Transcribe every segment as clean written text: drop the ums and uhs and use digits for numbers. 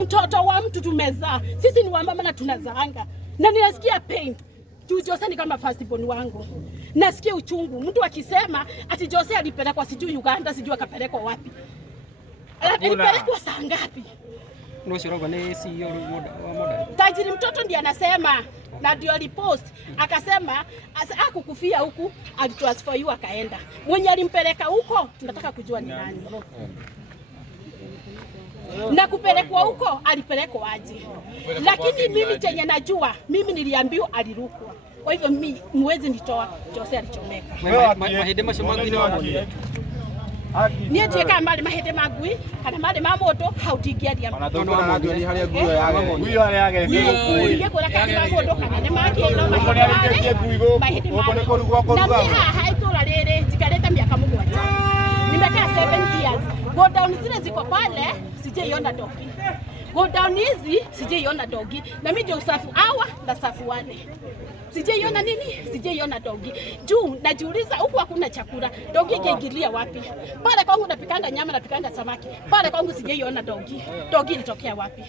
Mtoto wa mtu tumezaa. Sisi ni wamama na tunazaanga. Na ninasikia pain. Jose ni kama first born wangu. Nasikia uchungu. Mtu akisema ati Jose alipelekwa sijui Uganda, sijui akapelekwa wapi. Alipelekwa saa ngapi? Tajiri mtoto ndiye anasema na ndio alipost akasema akukufia huku alitransfer you akaenda. Mwenye alimpeleka huko tunataka kujua ni nani. Na kupelekwa huko alipelekwa aje. Lakini mimi chenye najua mimi niliambiwa alirukwa. Kwa hivyo mimi muwezi nitoa Jose alichomeka. Mahede mashomagwi ni wamoja. Niye jeka mali mahede magwi kana mali mamoto hautigia dia. Anatoka ni hali ya guyo yake. Guyo yake ni kuri. Nige kora kana mamoto kana ne maki ino mahede magwi. Na mimi haitola lele tikaleta miaka mugwanja. Nimekaa 7 years. Go down zile ziko pale sijaiona dogi. Go down hizi sijaiona dogi. Na mimi ndio usafi hawa na safi wale. Sijaiona nini? Sijaiona dogi. Juu najiuliza huku hakuna chakula. Dogi ingeingilia wapi? Pale kwangu napikanga nyama, napikanga samaki. Pale kwangu sijaiona dogi. Dogi ilitokea wapi?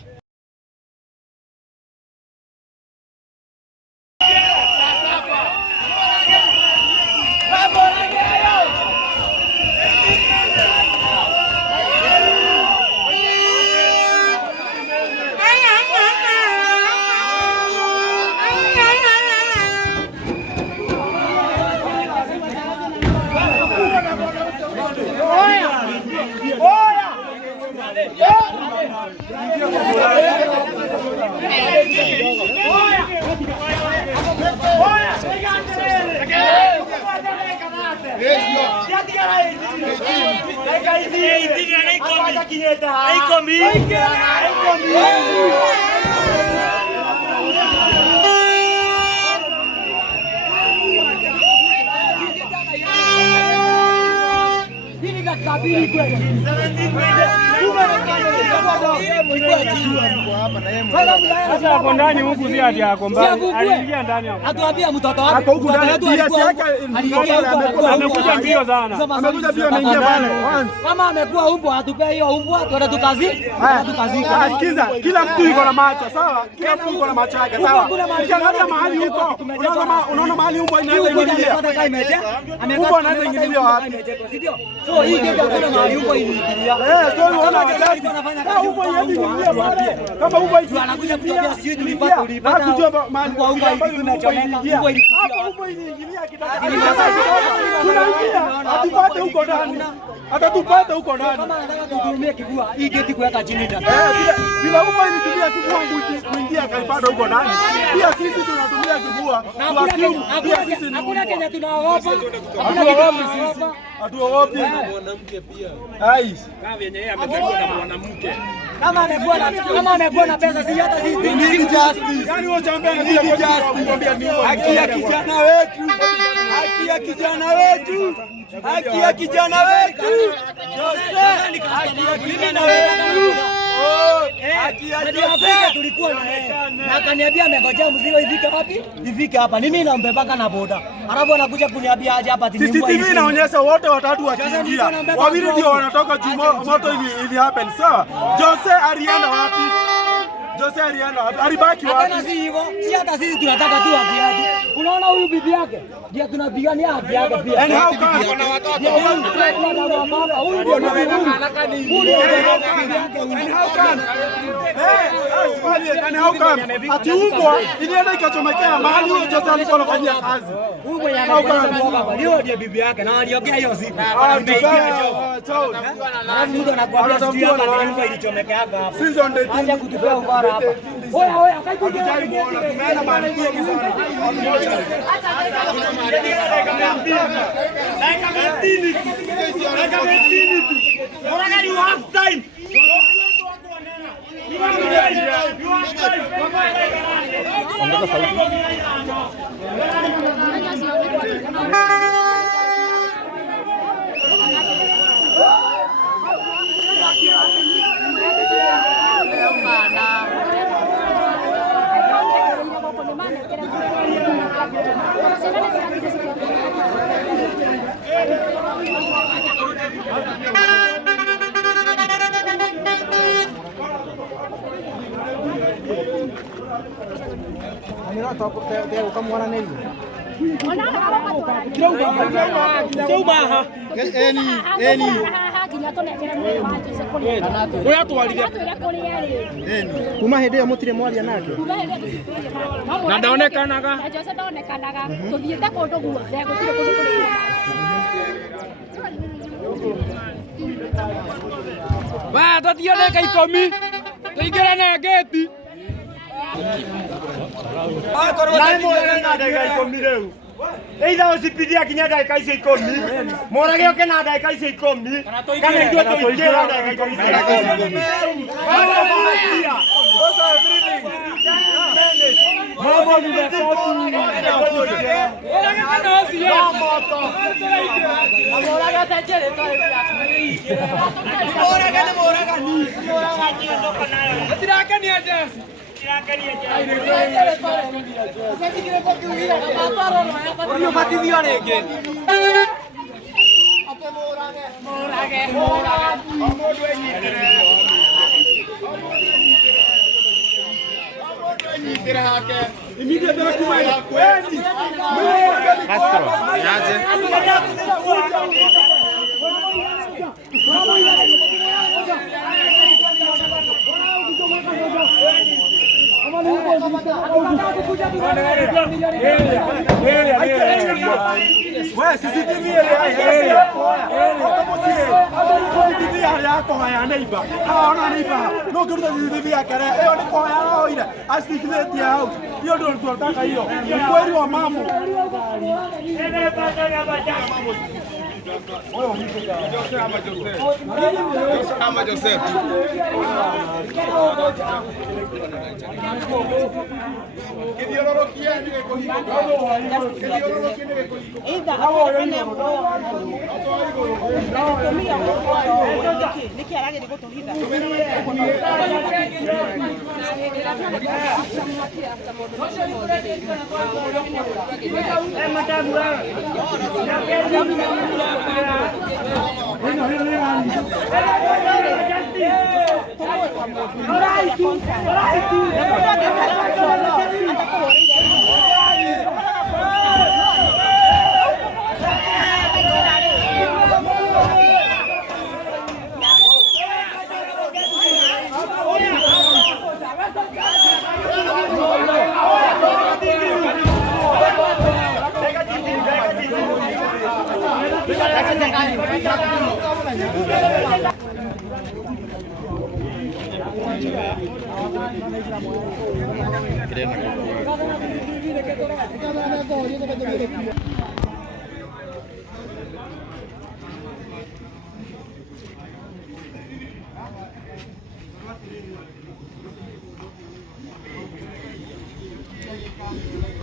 Sasa hapo ndani huku si ati yako mbali. Aliingia ndani hapo. Atuambia mtoto wake. Ako huko ndani amekuja mbio sana. Amekuja mbio anaingia pale. Kama amekuwa umbwa atupe hiyo umbwa tuende tukazi. Sikiza, kila mtu yuko na macho, sawa? Kila mtu yuko na macho yake, sawa? Ukiangalia mahali huko, unaona mahali umbwa inaweza ingilia. Umbwa anaweza ingilia wapi? So hii ndio kuna mahali umbwa ingilia. So unaona wakati umbwa ingilia wapi? Kama umbwa anakuja kutuambia sijui tulipata hakujua mahali kwa umbwa ingilia. Hapo umbwa inaingilia kitaka. Tunaingia, atupate huko ndani. Atatupata huko ndani. Kama anataka kutumia kivua, hii geti kuweka chini ndani. Bila umbwa ilitumia kivua kuingia kaipata huko ndani. Pia sisi tunatumia kivua. Hakuna Kenya tunaogopa. Hatuogopi mwanamke pia. Kama yenye yeye amezaliwa na mwanamke. Kama amekuwa na pesa si hata sisi ni justice. Yaani wewe chambia na bila justice. Haki ya kijana wetu. Haki ya kijana wetu. Haki ya kijana wetu. Haki ya kijana wetu. Tulikuwa na yeye na akaniambia amegojea mzigo ifike wapi? Ifike hapa. Mimi nampepaka na boda. Alafu anakuja kuniambia aje hapa ati nyumba hii. CCTV inaonyesha wote watatu wakiingia. Wawili ndio wanatoka moto ili happen. Sawa. Jose alienda wapi? Jose alienda wapi? Alibaki wapi? Hata si hivyo. Si hata sisi tunataka tu haki yake. Unaona huyu bibi yake? Ndio tunapigania haki yake pia. And how come kuna watoto? Huyu ndio and how come? Ati umbwa ilienda ikachomekea mahali huyo Jose alikuwa anafanyia kazi. Umbwa yanatoka ndio bibi yake na aliongea hiyo siku. Mtu anakuambia sijui hapa ndio ilichomekea hapa. Sisi on the acha kutupea ubara hapa. Oya akaikuja tumeenda mahali kwingi sana. Ongeza sauti. kuma hĩndĩ ĩyo mũtirĩ mwaria nake na ndaonekanaga tuthiĩte kũndũ guothe gũtirĩ kũndũ kũrĩ ba tũthiĩ ndagĩka 10 tũingĩre na ngĩti na ndagĩka 10 rĩu either ũcipidia kinya ndagĩka icio 10 morage oke na ndagĩka icio 10 kana ithuĩ tũingĩra ndagĩka 10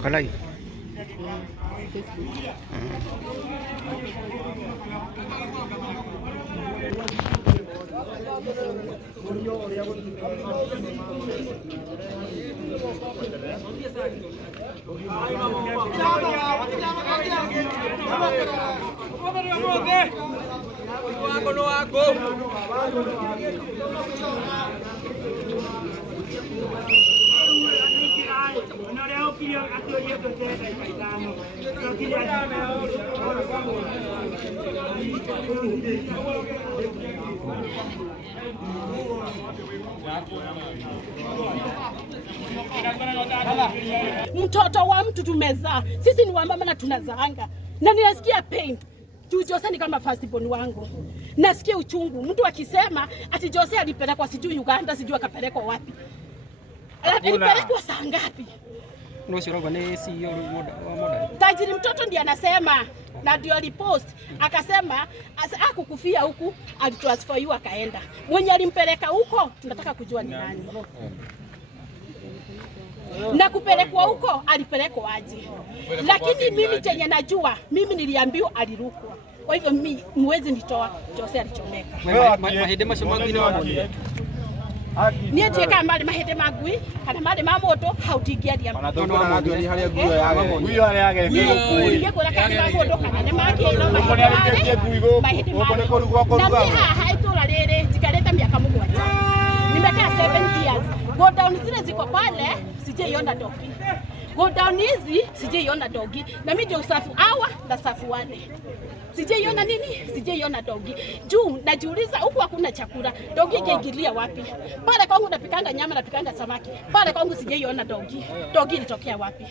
Kalai. Mtoto wa mtu tumezaa. Sisi ni wamama na tunazaanga. Na ninasikia pain. Jose ni kama firstborn wangu. Nasikia uchungu. Mtu akisema ati Jose alipelekwa sijui Uganda, sijui akapelekwa wapi. Alipelekwa saa ngapi? Tajiri mtoto ndiye anasema na ndio alipost akasema akukufia huku alitransfer yu akaenda. Mwenye alimpeleka huko tunataka kujua ni nani. Na kupelekwa huko alipelekwa aje. Lakini mimi chenye najua mimi niliambiwa alirukwa. Kwa hivyo mimi mwezi nitoa Jose alichomeka. Mahede macio ni wamoni. Niye tieka mali mahede magui kana mali mamoto hautingiaria anatona ni haria guo yake guo yake ngiye kora kana mamoto kana ne make no mahede mahede magui na haha itũra rĩrĩ tikarĩte mĩaka mũgwanja Nimekaa 7 years. Go down zile ziko pale, sijaiona dogi. Go down hizi sijaiona dogi. Na mimi ndio safu hawa na safu wale. Sijaiona nini? Sijaiona dogi. Juu najiuliza huku hakuna chakula. Dogi kiingilia wapi? Pale kwangu napikanga nyama, napikanga samaki. Pale kwangu sijaiona dogi. Dogi ilitokea wapi?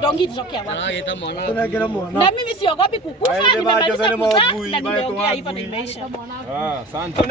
Dogi ilitokea wapi? Na mimi siogopi kukufa, nimemaliza kuzaa na nimeongea hivyo na imeisha. Asante.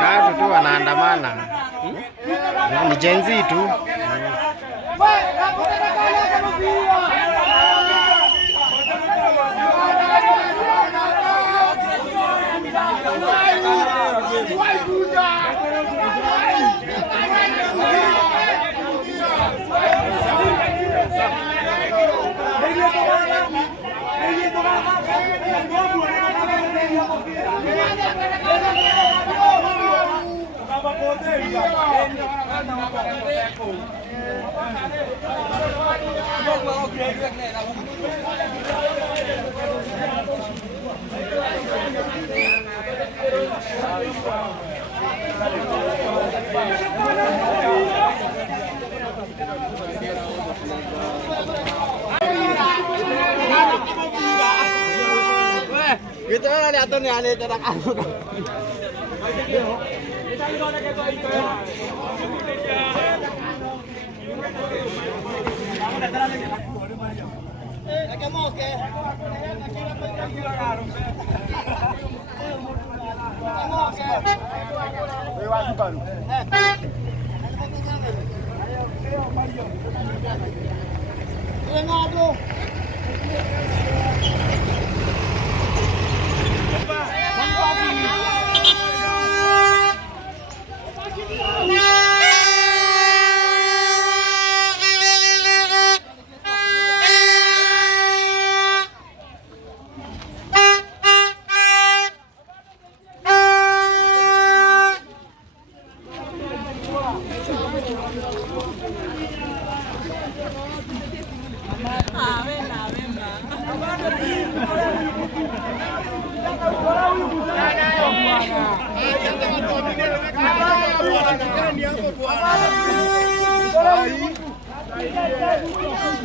Watu tu wanaandamana. Ni Gen Z tu. Kita na lihat ni ane terak anu.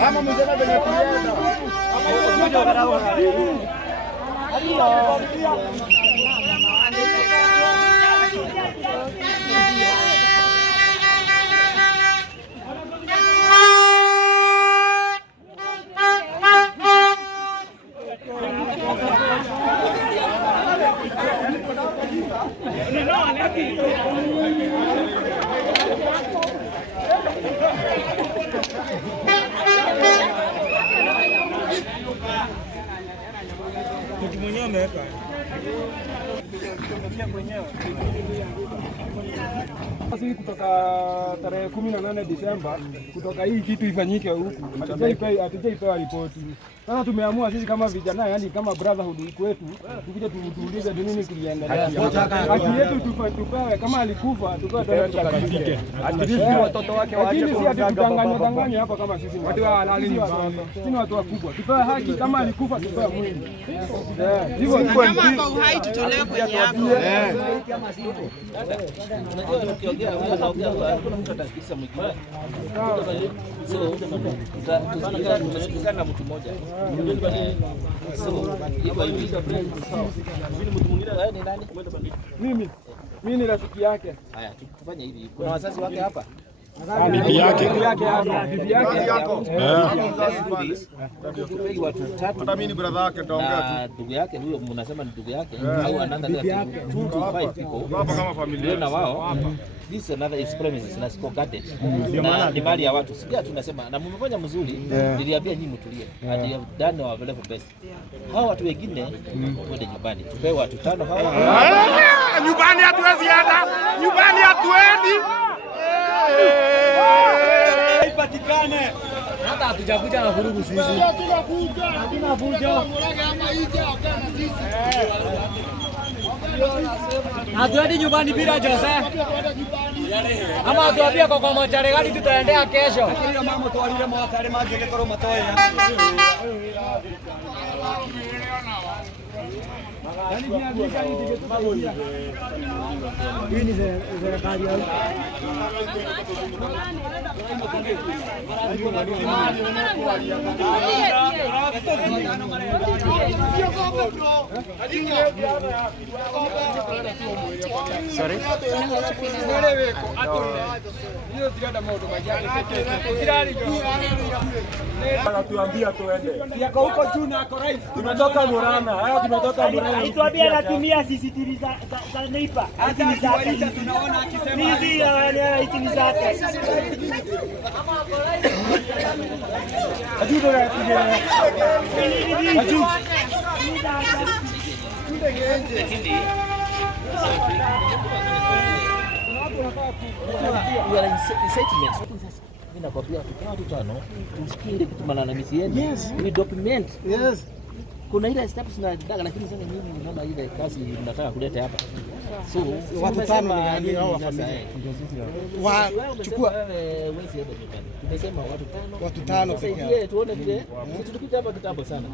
Ama mzee benye kuenda. Sisi kutoka tarehe 18 Disemba kutoka hii kitu ifanyike huku, hatujaipewa ripoti. Sasa tumeamua sisi kama vijana, yani kama brotherhood kwetu, tukuje tuulize nini kuliendelea. Haki yetu tupewe, kama alikufa tupewe tukazike. At least watoto wake waache kudanganya hapa kama sisi ni watu halali, sisi ni watu wakubwa. Tupewe haki, kama alikufa tupewe mwili. Hivyo kama uhai tutolewe. atuambie. Unajua ukiongea kuna mtu atasikiliza mwingine. So tutasikilizana mtu mmoja. So hivi mtu mwingine ni nani? Mimi ni rafiki yake. Haya, tufanye hivi. Kuna wazazi wake hapa? Bibi yake. Bibi yake yako. Watu tatu. Hata mimi ni brother yake nitaongea tu. Ndugu yake huyo mnasema ni ndugu yake au anaanza 2 to 5 people. Hapa kama familia Na wao. This is another experience na siko guarded. Na ni mali ya watu. Sikia tunasema na mmefanya mzuri. Niliambia nyinyi mtulie. And you have done our level best. Hawa watu wengine wende nyumbani. Tupewe watu 5 hawa. Nyumbani hatuwezi enda. Nyumbani hatuendi. Ipatikane. Hata hatujakuja na vurugu sisi. Hatuna vujo. Hatuendi nyumbani bila Jose. Ama tuambie kwa mochari gani tutaendea kesho. Kile mama tualile mwasare maji koro matoya. Hii ni serikali yao. Sorry. Anatuambia tuende. Yako huko juu na ako rais. Tumetoka Murana. Haya tumetoka Murana. Alituambia anatumia CCTV za neighbor. Hata akiwaita tunaona akisema hizi hizi zake. Ajudo ya kijana. Ajudo. Mimi nakwambia tukiwa watu 5 tusikie ile kitu malalamishi yenu. Yes. We document. Yes. Kuna ile steps na daga lakini sasa nyinyi mnaona ile kazi mnataka kuleta hapa. So watu 5 ni nani hao wa familia? Wachukua wewe siende nyumbani. Tumesema watu 5. Watu 5 pekee yao. Sasa tuone vile sisi tulikuja hapa kitambo sana.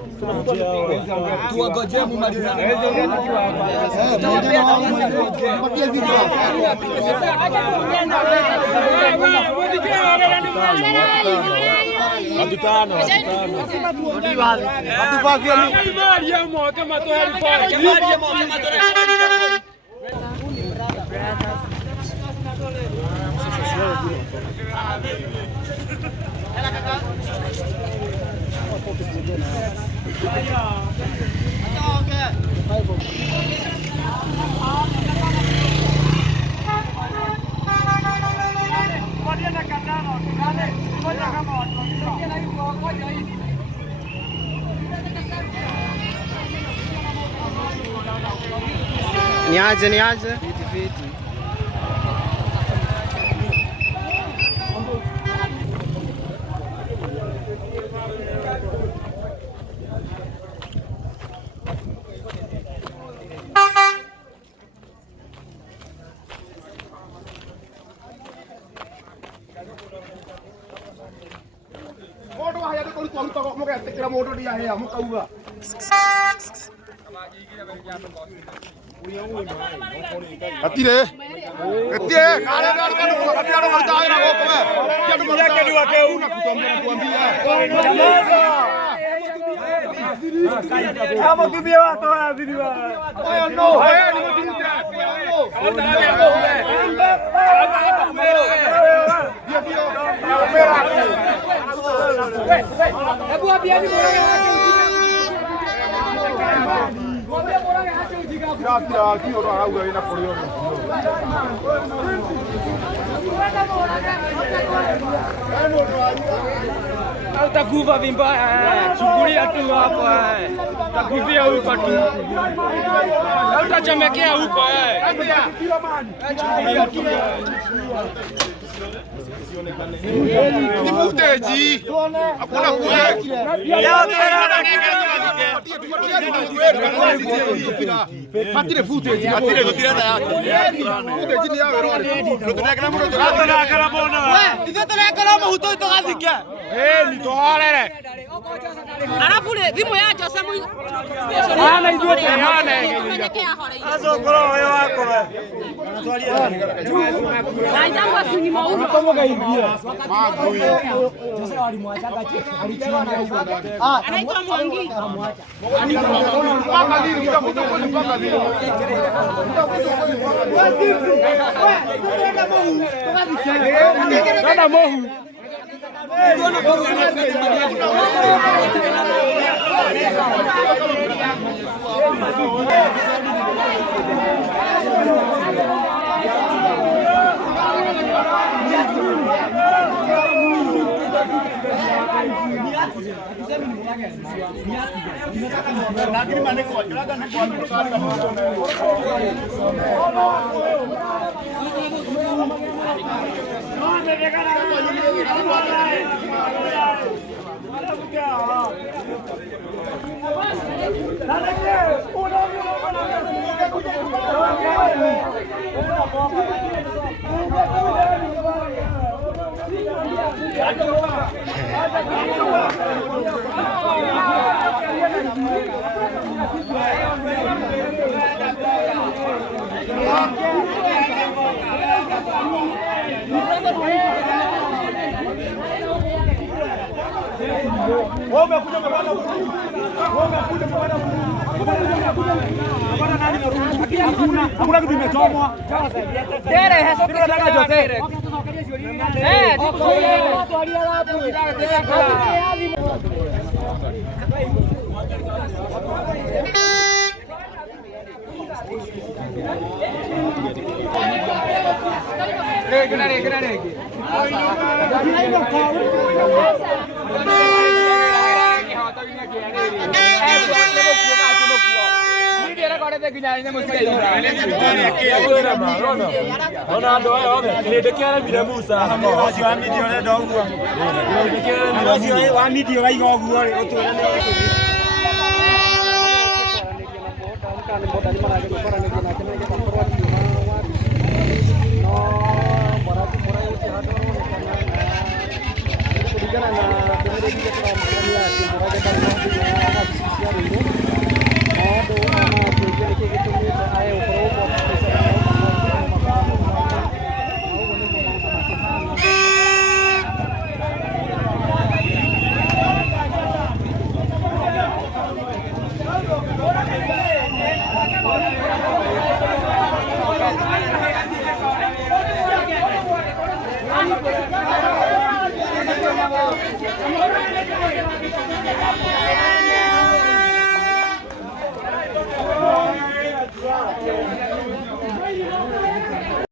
Tuwangojee mumalizane. Niaje. Atire. Etie, kale ndaro kwa katiro walitaira huko wewe. Kiatu yake ni wake una kutuambia. Kama tubie watu wa video. Oh no. Haya ni mtu Hebu abieni kila kio ro hauga ina polio. Utakufa vibaya. Chungulia tu hapo. Utakufia huko tu. Utachomekea huko. Chungulia tu. Ni footage. Hakuna footage. Atire footage. Atire dotirenda yake. Footage ni yawe rori. Dotirenda kana muno. Atira kana bona. Wewe, dotirenda kana muhuto itogathike. nitwarere. Alafu ile thimu ya Jose mu Ana ithuĩ Azokoro wewe wako wewe. Anatwalia. na jambo asini mauru. Kama ingia. Jose walimwachaga alichana na Anaitwa Mwangi. mpaka lini mpaka lini? Dada Mohu. Hakuna kitu imechomwa. Ona ndo wewe kirindikira mire Musa wacio wa media urenda uguo wacio wa media uraiga uguo ri utwire ni